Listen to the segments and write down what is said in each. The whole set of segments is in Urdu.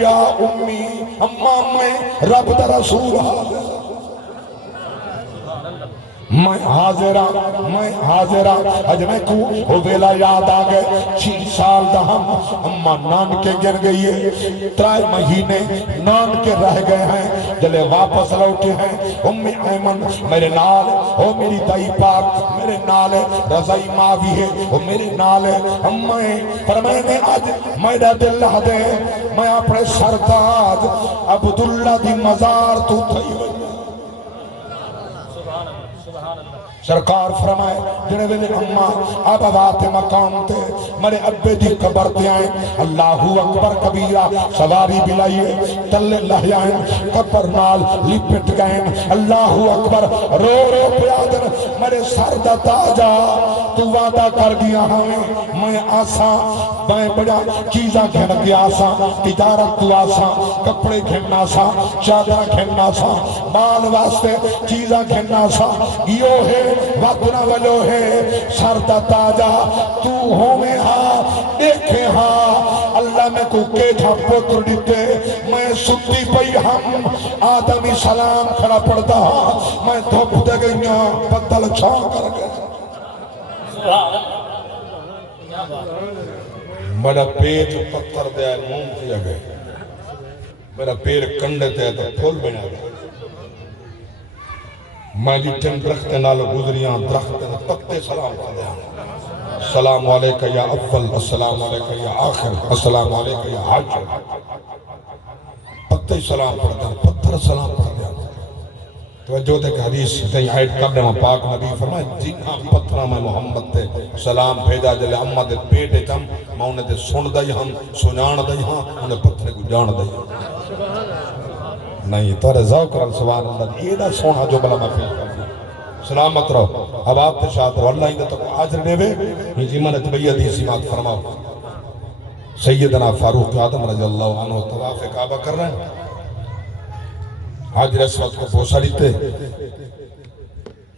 یا امی اما میں رب دا رسول حاضر میں حاضرہ اج میں کو ہو ویلا یاد آگئے 6 سال دا ہم اما نان کے گر گئی ہے 3 مہینے نان کے رہ گئے ہیں جلے واپس لوٹے ہیں امی ایمن میرے نال ہو میری دائی پاک میرے نال رضائی ماوی ہے وہ میرے نال اما پر میں نے آج میرا دل لہ دے میں اپنے سرتاج عبداللہ دی مزار تو تھئی ہوئی سرکار فرمائے جنہیں ویلے اممہ آبادات مقام تے میرے ابے دی قبر تے آئیں اللہ اکبر کبیرہ سواری بلائیے تلے لہیائیں قبر نال لپٹ گئیں اللہ اکبر رو رو پیادر میرے سر دا تاجا تو وعدہ کر دیا ہمیں میں آساں بائیں بڑا چیزاں گھن گیا آساں تجارت تو آساں کپڑے گھننا ساں چادر گھننا ساں بال واسطے چیزاں گھننا ساں یہ ہے وطنہ ولو ہے سردہ تاجہ تو ہومیں ہاں دیکھے ہاں اللہ میں کو کیٹھا پتر دیتے میں ستی پئی ہم آدمی سلام کھڑا پڑتا ہاں میں دھوپ دے گئیاں بدل چھان کر گئے میرا پیر جو پتھر دے مون کیا گئے میرا پیر کنڈے تے تو پھول بنا گئے میں جتن درخت نال گزریاں درخت پتے سلام کر دیا السلام علیکہ یا اول السلام علیکہ یا آخر السلام علیکہ یا حاجر پتے سلام کر دیا پتھر سلام کر دیا توجہ تک حدیث تین آیت قبل میں پاک نبی فرمائے جنہاں پتھرہ میں محمد تے سلام بھیجا جلے اممہ دے پیٹے چم میں انہیں دے سن دائی ہم سنان دائی ہاں انہیں پتھرے کو جان دائی ہاں نہیں تارے ذوق رل سبحان اللہ یہ دا سونا جو بلا میں پیش کر دیا سلامت رہو اب آپ تشاہد رہو اللہ اندہ تک آجر دے بے یہ جیمہ نے تبیہ دیسی بات فرماؤ سیدنا فاروق آدم رضی اللہ عنہ طواف کعبہ کر رہے ہیں حاجر اسود کو پوسا لیتے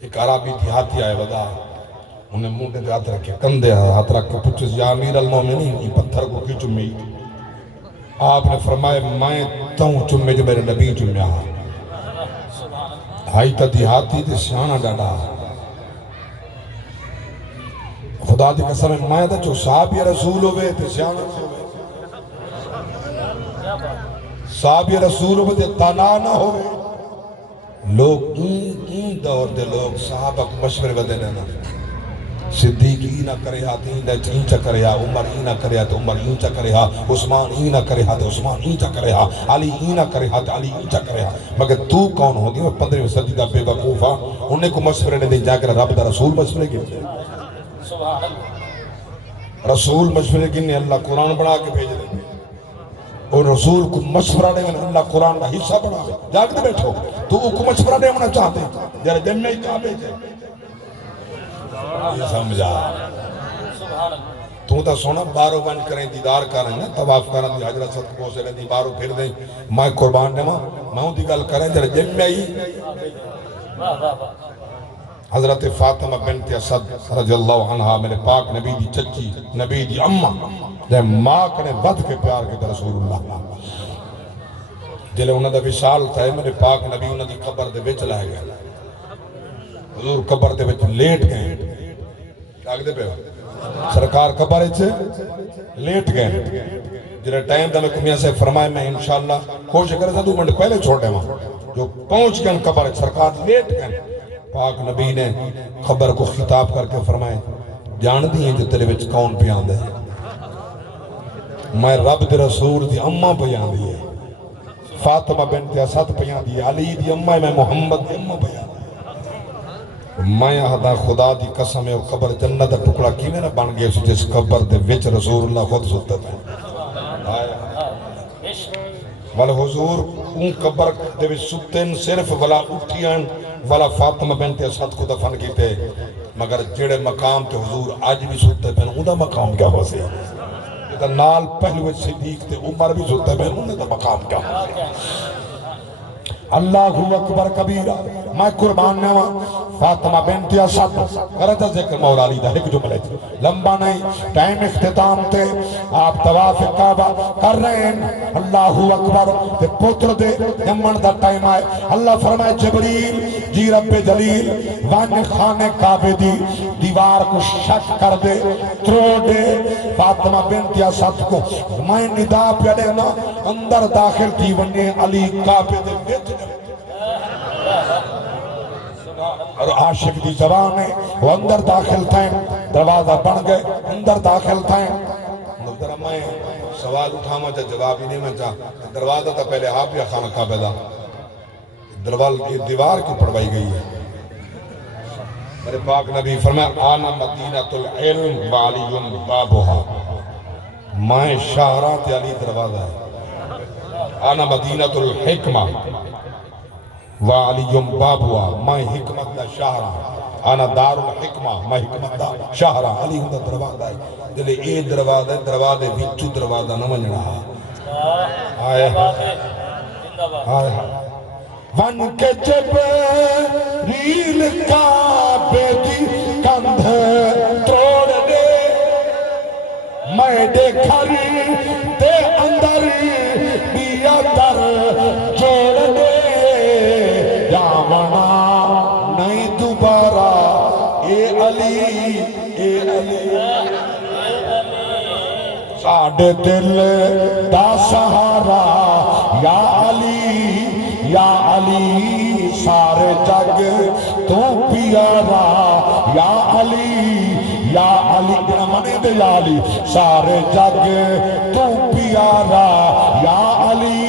ایک عرابی دیہاتی آئے ودا انہیں منہ دے ہاتھ رکھے کندے ہاتھ رکھ کے پوچھے یا امیر المومنین یہ پتھر کو کی چمی آپ نے فرمائے میں تاؤں چمے جو میرے نبی چمیا ہائی تا دیہاتی تے سیانہ ڈاڑا خدا دی قسم میں دا جو صحابی رسول ہوئے تے سیانہ ہوئے صحابی رسول ہوئے تے تانا نہ ہوئے لوگ این دور دے لوگ صحابہ مشور ودے نہ صدیق ہی نہ کرے ہاں تین دے اینچہ کرے ہاں عمر ہی نہ کرے ہاں تو عمر اینچہ کرے ہاں عثمان ہی نہ کرے ہاں تو عثمان اینچہ کرے ہاں علی ہی نہ کرے ہاں تو علی اینچہ کرے ہاں مگر تو کون ہو دی وہ 15ویں صدی دا بے وقوف ہاں انہیں کو مشورے نے دیں جا کر رب دا رسول مشورے گئے رسول مشورے گئے اللہ قرآن بنا کے بھیج دیں اور رسول کو مشورہ دیں اللہ قرآن کا حصہ بنا دیں جاگتے بیٹھو تو کو مشورہ دیں ہونا چاہتے ہیں جرہ جن میں ہی کعبے جائے یہ سمجھا تو تا سونا بارو بند کریں دیدار کریں نا طواف کریں دی حجرت صدق پوسے لیں دی بارو پھر دیں میں قربان دے ماں دی گل کریں جرہ جن میں ہی حضرت فاطمہ بنت اسد رضی اللہ عنہ میرے پاک نبی دی چچی نبی دی اممہ جے ماں کنے ود کے پیار کے رسول اللہ جلے انہوں دا وشال تھا میرے پاک نبی انہوں دی قبر دے وچ لائے گئے حضور قبر دے وچ لیٹ گئے آگ دے پہ سرکار قبر چھے لیٹ گئے جنہیں ٹائم دا میں کمیاں سے فرمائے میں انشاءاللہ کوشش کرے تھا 2 منٹ پہلے چھوٹے وہاں جو پہنچ گئے قبر سرکار لیٹ گئے پاک نبی نے خبر کو خطاب کر کے فرمائے جان دی ہیں جو تیرے وچ کون پیان دے میں رب دے رسول دی اممہ پیان دی ہے فاطمہ بنت اسد پیان دی علی دی اممہ میں محمد دی اممہ پیان دی میں آدھا خدا دی قسم ہے قبر جنت ٹکڑا کی میں نہ بن گئے جس قبر دے وچ رسول اللہ خود ستا تھا والا حضور ان قبر دے وچ ستن صرف والا اٹھیاں والا فاطمہ بنت اسد کو دفن کیتے مگر جڑے مقام تے حضور آج بھی ستے پہن ان دا مقام کیا ہو سی یہ نال پہلو صدیق تے عمر بھی ستے پہن ان دا مقام کیا ہو سی اللہ اکبر کبیرہ میں قربان نوا فاطمہ بنت اسد کرتا ذکر مولا علی دا ایک جملے تھے لمبا نہیں ٹائم اختتام تھے آپ طواف کعبہ کر رہے ہیں اللہ اکبر تے پتر دے جمن دا ٹائم آئے اللہ فرمائے جبریل جی رب جلیل وان خانے کعبے دی دیوار کو شک کر دے تروڑ دے فاطمہ بنت اسد کو میں ندا پہ دینا اندر داخل تھی ونی علی کعبے دے بیچ اور عاشق دی زبان ہے وہ اندر داخل تھے دروازہ بن گئے اندر داخل تھے نظر میں سوال اٹھاما چاہ جواب ہی نہیں میں چاہ دروازہ تا پہلے آپ یا خانہ کعبہ دا دیوار کی پڑھوائی گئی ہے میرے پاک نبی فرمایا آنا مدینۃ العلم وعلی بابھا میں شاہرات علی دروازہ ہے آنا مدینۃ الحکمہ وعلی بابھا میں حکمت دا شاہرہ آنا دار الحکمہ میں حکمت دا شاہرہ علی ہوں دا دروازہ ہے دلے اے دروازہ ہے دروازے وچو دروازہ نہ منجنا آئے آئے ون کے جبریل کعبے دی کندھ توڑ دے میں دیکھا تے اندر بیا در جوڑ دے جامنا نہیں دوبارہ اے علی ساڑھے دل دا سہارا یا علی سارے جگ تو پیارا یا علی منے دے یا علی سارے جگ تو پیارا یا علی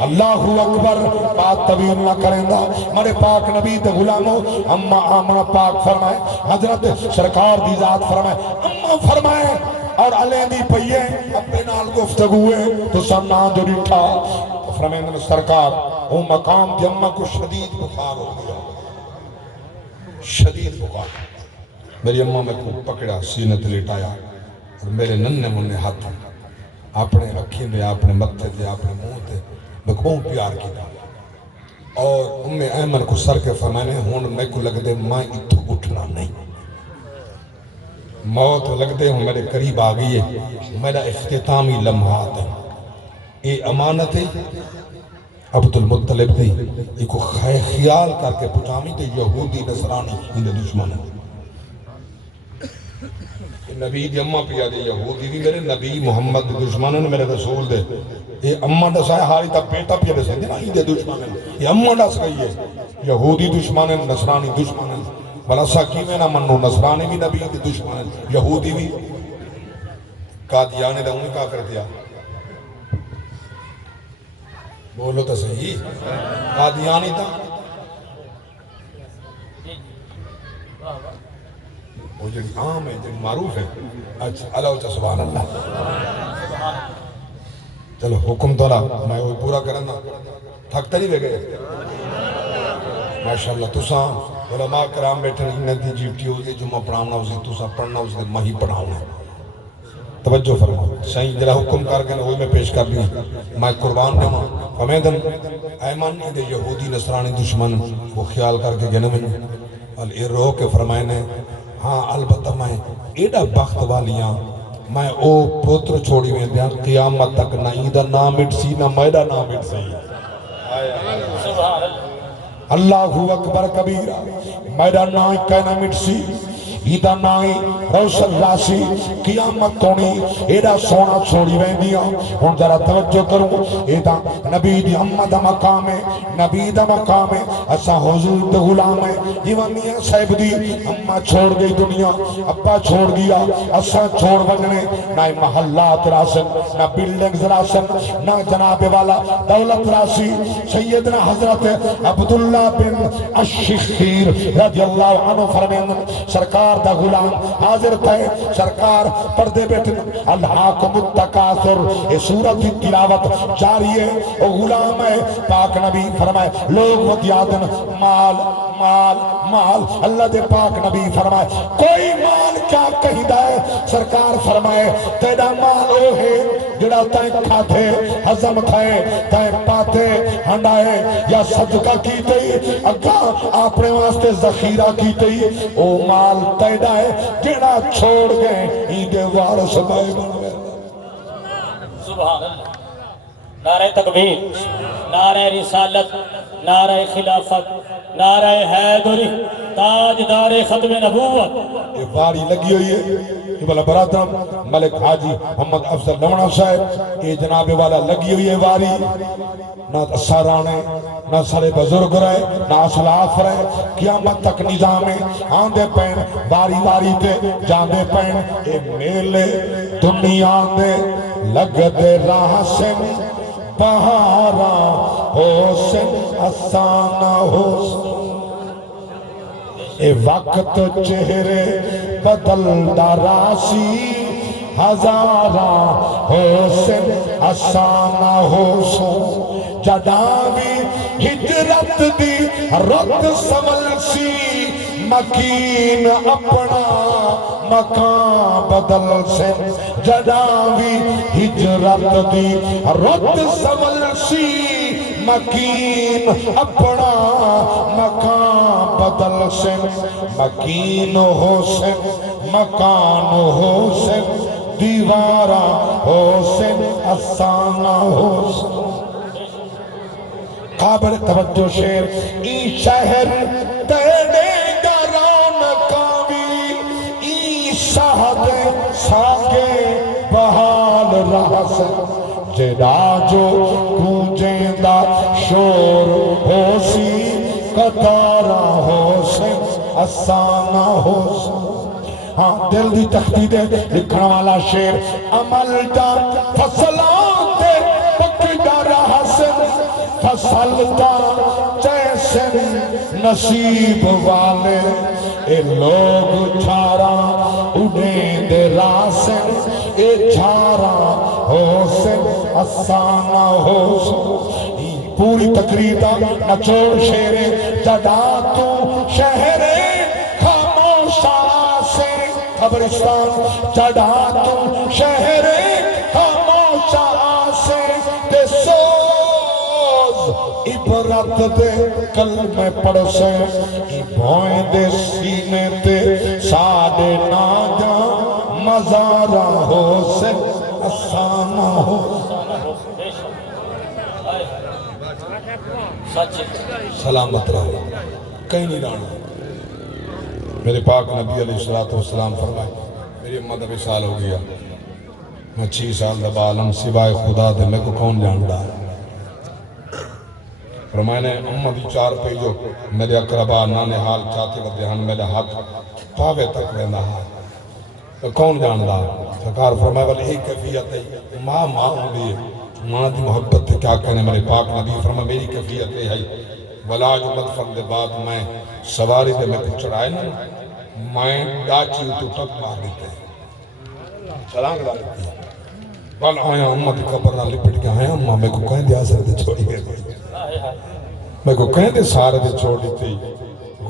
اللہ اکبر بات طویل نہ کریں گا میرے پاک نبی تے غلاموں اما آمنہ پاک فرمائے حضرت سرکار دی ذات فرمائے اما فرمائے اور علیہ دی پئیے اپنے نال گفتگوئے تو سننا جو ریٹھا فرمائے میں سرکار وہ مقام دی اما کو شدید بخار ہو گیا شدید بخار میری اما میں کو پکڑا سینت لیٹایا اور میرے ننے مننے ہاتھ اپنے رکھی دے اپنے متھے دے اپنے منہ دے میں کون پیار کی دا اور ام ایمن کو سر کے فرمانے ہون میں کو لگ دے ماں اتھو اٹھنا نہیں موت لگ دے ہوں میرے قریب آگئی ہے میرا اختتامی لمحات ہے اے امانت ہے عبدالمطلب دی ایک خیال کر کے پچامی تے یہودی نصرانی اندے دشمن ہے نبی دی اممہ پیا دے یہودی بھی میرے نبی محمد دی دشمن ہے میرے رسول دے یہ اممہ ڈسائے حالی تا بیٹا پیا دے سکتے نا ہی دے دشمن ہے یہ اممہ ڈس گئی ہے یہودی دشمن ہے نصرانی دشمن ہے بلا ساکی میں نہ منو نصرانی بھی نبی دی دشمن ہے یہودی بھی قادیانے دا انہیں کا کر دیا بولو تو صحیح قادیانی دا وہ جو عام ہے جو معروف ہے اچھا اللہ اچھا سبحان اللہ چلو حکم تولا میں وہ پورا کرنا تھکتا نہیں بے گئے ماشاءاللہ تُساں علماء کرام بیٹھے انہیں دی جیوٹی ہوئی جمعہ پڑھاؤنا اسے تُساں پڑھنا اسے مہی پڑھاؤنا توجہ فرماؤ صحیح جلہ حکم کر کے ہوئی میں پیش کر لی میں قربان نما فمیدن ایمان دے یہودی نصرانی دشمن وہ خیال کر کے گنے میں اور رو کے فرمائنے ہاں البتہ میں ایڈا بخت والیاں میں او پتر چھوڑی میں دیا قیامت تک نہ ایدہ نام اٹ سی نہ میڈا نام اٹ سی اللہ اکبر کبیرہ میڈا نام کہنا مٹ سی ایدہ نائی روشن راسی قیامت تونی ایڈا سونا چھوڑی ویندیا ان ذرا توجہ کروں ایدہ نبی دی امہ دا مقام ہے نبی دا مقام ہے اسا حضور دا غلام ہے یہ میاں صاحب دی امہ چھوڑ گئی دنیا ابا چھوڑ گیا اسا چھوڑ بجنے نہ محلات راسن نہ بلڈنگز راسن نہ جناب والا دولت راسی سیدنا حضرت عبداللہ بن الشخیر رضی اللہ عنہ فرمین سرکار سرکار دا غلام حاضر تھے سرکار پردے بیٹھے الہاکم التکاثر یہ سورت کی تلاوت جاری ہے وہ غلام ہے پاک نبی فرمائے لوگ ودیادن مال مال مال اللہ دے پاک نبی فرمائے کوئی مال کیا کہیں دائے سرکار فرمائے تیرا مال وہ ہے جڑا تائیں کھاتے حضم کھائے تائیں پاتے ہنڈائے یا صدقہ کیتے اگا اپنے واسطے ذخیرہ کیتے او مال تیڑا ہے جڑا چھوڑ گئے ایدے وارث بائے بن گئے سبحان اللہ نعرہ تکبیر نعرہ رسالت نعرہ خلافت نعرہ حیدری تاجدار ختم نبوت یہ واری لگی ہوئی ہے یہ بلا برادرم ملک حاجی محمد افضل نونا صاحب یہ جناب والا لگی ہوئی ہے واری نہ سارانے نہ سارے بزرگ رہے نہ اسلاف رہے قیامت تک نظام آندے پین واری واری تے جاندے پین اے میلے دنیا دے لگ دے راہ سے بہارا حسن آسانہ حسن اے وقت چہرے بدل دراسی ہزارہ حسن آسانہ حسن جداوی ہجرت دی رت سملسی مکین اپنا مکان بدل سے جداوی ہجرت دی رت سملسی مکین اپنا مکان بدل سے مکین حسن مکان حسن دیوارہ حسن آسانہ حسن قابل توجہ شیر ای شہر تیڑے گران کاوی ای شہد ساکے بحال رہسن جدا جو گونجیں دا شور ہوسی قطارہ حسن آسانہ حسن ہاں دل دی تختی دے لکھنا والا شیر عمل دا فصلان دے پکڑا رہا سن فصلتا جیسے نصیب والے اے لوگ چھارا انہیں دے راسن اے چھارا حسن آسانہ حسن پوری تقریر دا نچوڑ شیرے جدا تو شہرے خاموشہ سے قبرستان جدا تو شہرے خاموشہ سے تے سوز عبرت دے کلمے پڑھ سے بھوئیں دے سینے تے سادے ناجا مزارہ حسن آسانہ حسن سلامت رہو کہیں نہیں رانا میرے پاک نبی علیہ السلام فرمائے میری امت ابھی سال ہو گیا میں 6 سال دبا عالم سوائے خدا دے میں کو کون جاندا فرمائے نے امت 4 پیجو میرے اقربا نانے حال چاہتے ودیان میرے ہاتھ پاوے تک رہنا ہے کون جاندا سرکار فرمائے والی ایک کیفیت ہے ماں ہوندی ہے ماں دی محبت تے کیا کہنے میرے پاک نبی فرمائے میری کیفیت ہے ولا جو مدفن دے بعد میں سواری دے میں کچھ چڑھائے نا میں ڈاچی تو ٹک مار دیتے سلام دیتے بل آیا امت قبر نہ لپٹ کے آیا اماں میں کو کہیں دے آسر دے چھوڑی گئے میں کو کہیں دے سارے دے چھوڑی تھی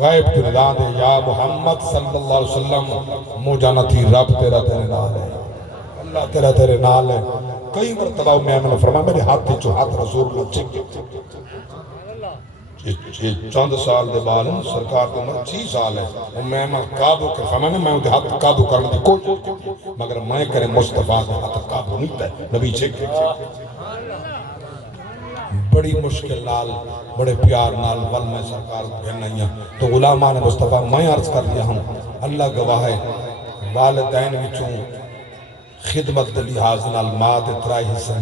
غائب کی ندا دے یا محمد صلی اللہ علیہ وسلم موجانہ تھی رب تیرا تیرے نال ہے اللہ تیرا تیرے نال ہے کئی مرتبہ میں نے فرمایا میرے ہاتھ تھی جو ہاتھ رسول اللہ چک یہ چند سال دے بالن سرکار تو عمر 6 سال ہے اور میں قابو کر فرمایا میں انہیں ہاتھ قابو کرنے دی کوئی مگر میں کرے مصطفیٰ کے ہاتھ قابو نہیں تے نبی چک بڑی مشکل نال بڑے پیار نال ول میں سرکار گھن نہیں ہیں تو غلامان مصطفیٰ میں عرض کر دیا ہوں اللہ گواہ ہے والدین وچوں خدمت دلی حاضر نال ماں دے 3 حصہ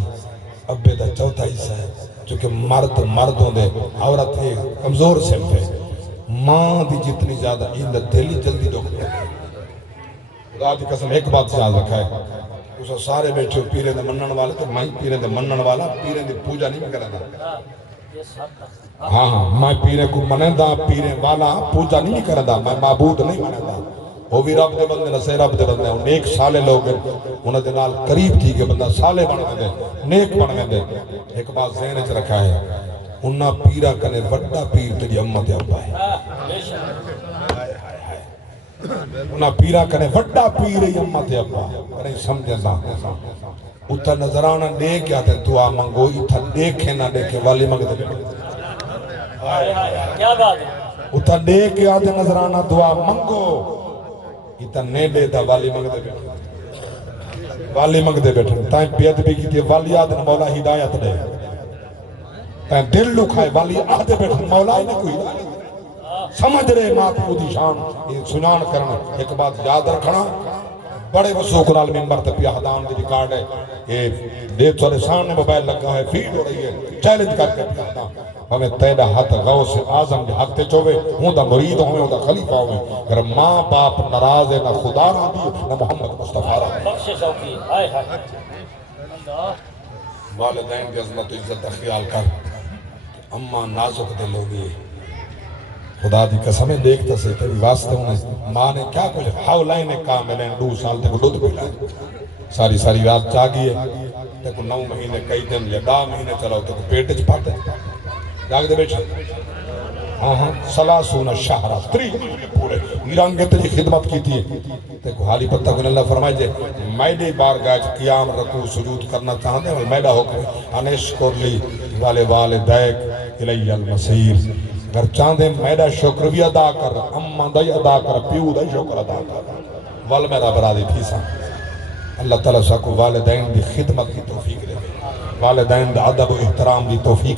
ابے دا 4 حصہ ہے چونکہ مرد مردوں دے عورت ہے کمزور صرف ہے ماں دی جتنی زیادہ ایندہ دلی جلدی دکھ دے خدا دی قسم ایک بات سے یاد رکھا ہے اسے سارے بیٹھے پیرے دے منن والے تو میں پیرے دے منن والا پیرے دے پوجا نہیں کردا ہاں میں پیرے کو منندا پیرے والا پوجا نہیں کردا میں معبود نہیں منندا وہ بھی رب دے بندے نسے رب دے بندے ہیں نیک سالے لوگ ہیں انہوں دے نال قریب تھی کہ بندہ سالے بن گئے نیک بن گئے ایک بات ذہن وچ رکھا ہے انہاں پیرا کنے وڈا پیر تیری امت ابا ہے انہاں پیرا کنے وڈا پیر ہے امت ابا کریں سمجھنا اتھا نظرانہ نیک آتے دعا منگو اتھا نیکھے نہ نیکھے والی منگ دے کیا بات ہے اتھا نیک آتے نظرانہ دعا منگو اتھا نیڈے دا والی منگ دے والی منگ دے بیٹھے تائیں بیعت بھی کی تھی والی آدھن مولا ہدایت دے تائیں دل لکھائے والی آدھے بیٹھے مولا ہی نے کوئی سمجھ رہے معبودی شان یہ سنان کرنا ایک بات یاد رکھنا بڑے وسوق نال ممبر تے پیا حدام دی ریکارڈ ہے یہ دیکھ سورے سامنے موبائل لگا ہے فیڈ ہو رہی ہے چیلنج کر کے پیا حدام ہمیں تیرا ہاتھ غوث اعظم کے ہاتھ تے چوے ہوں دا مرید ہوئے ہوں دا خلیفہ ہوئے اگر ماں باپ ناراض ہے نہ خدا راضی نہ محمد مصطفیٰ راضی بخشش ہوگی ہائے ہائے والدین کی عظمت و عزت خیال کر اماں نازک دل ہوگی خدا دی قسمیں دیکھتا سے تیری واسطے انہیں ماں نے کیا کچھ حولین کاملین 2 سال تک دودھ پلائے ساری رات جاگی ہے تک 9 مہینے کئی دن یا 10 مہینے چلاؤ تک پیٹ چ پاتے جاگ دے بیٹھا ہاں سلاسون شہرہ 3 مہینے پورے میرانگے تیری خدمت کی تھی تک حالی پتہ کن اللہ فرمائے جے میڈی بار گاج قیام رکو سجود کرنا چاہتے ہیں میڈا حکم انشکر لی والدیک الی المصیر اگر چاندے میڈا شکر بھی ادا کر اماں دائی ادا کر پیو دائی شکر ادا کر وال میرا برادی تھی سا اللہ تعالیٰ سا کو والدین دی خدمت کی توفیق دے والدین دی ادب و احترام دی توفیق